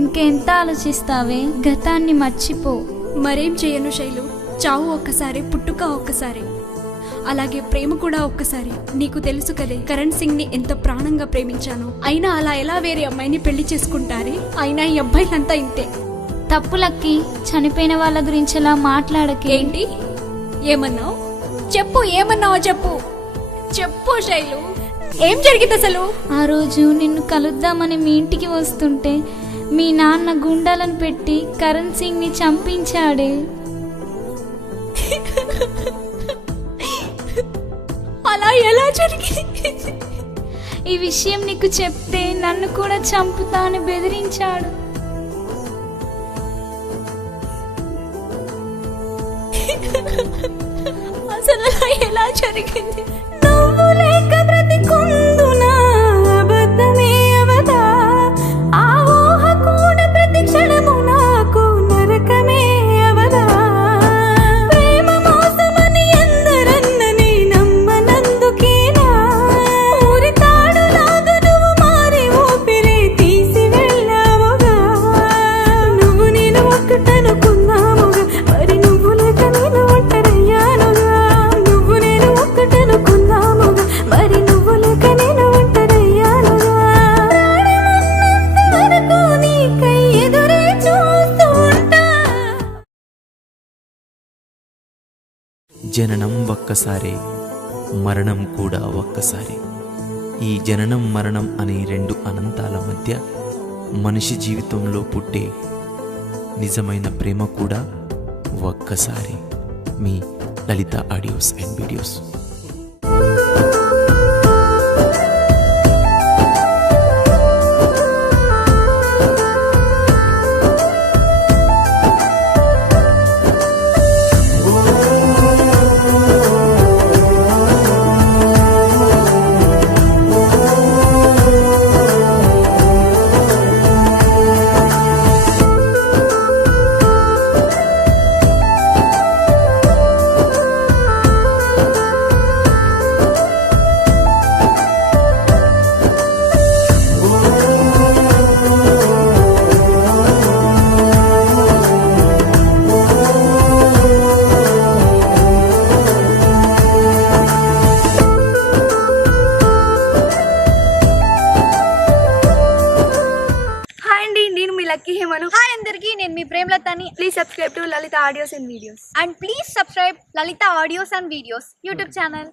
ఇంకెంత ఆలోచిస్తావే? గతాన్ని మర్చిపో. మరేం చేయను శైలు, చావు ఒక్కసారి, పుట్టుక ఒక్కసారి, అలాగే ప్రేమ కూడా ఒక్కసారి. నీకు తెలుసు కదే కరణ్ సింగ్ ని ఎంత ప్రాణంగా ప్రేమించాను. అయినా అలా ఎలా వేరే అమ్మాయిని పెళ్లి చేసుకుంటారే? అయినా ఈ అబ్బాయిలంతా ఇంతే. తప్పు లక్కీ, చనిపోయిన వాళ్ళ గురించి అలా మాట్లాడకే. ఏంటి ఏమన్నావు? చెప్పు, ఏమన్నావో చెప్పు. చెప్పు శైలు, ఏం జరిగింది అసలు? ఆ రోజు నిన్ను కలుద్దామని మీ ఇంటికి వస్తుంటే మీ నాన్న గుండాలను పెట్టి కరణ్ సింగ్ ని చంపించాడే. అలా ఎలా జరిగింది? ఈ విషయం నీకు చెప్తే నన్ను కూడా చంపుతా అని బెదిరించాడు. అసలు అలా ఎలా జరిగింది? నువ్వు లేక బ్రతికుందునా అబద్ధమే అవదా, ఆ ఊహ కూడా ప్రతి క్షణము నాకు నరకమే అవదా. ప్రేమ మోసమని ఎందరన్నని నమ్మనందుకేనా, ఊరి తాడులాగా నువ్వు మారి ఊపిరి తీసి వెళ్ళావుగా. నువ్వు నేను ఒక్కటనుకున్నాముగా, మరి నువ్వు లేక నేను ఒంటరయ్యానుగా. నువ్వు నేను ఒక్కటనుకున్నాముగా, మరి నువ్వు లేక నేను ఒంటరయ్యానుగా. ప్రాణమున్నంత వరకు నీకై ఎదురే చూస్తూ ఉంటా. జననం ఒక్కసారే, మరణం కూడా ఒక్కసారే. ఈ జననం మరణం అనే రెండు అనంతాల మధ్య మనిషి జీవితంలో పుట్టే నిజమైన ప్రేమ కూడా ఒక్కసారి. మీ Lalitha audios and videos. Hi అందరికీ, నేను మీ ప్రేమలతని. Please subscribe to Lalitha audios and videos. And please subscribe Lalita Audios and Videos YouTube channel.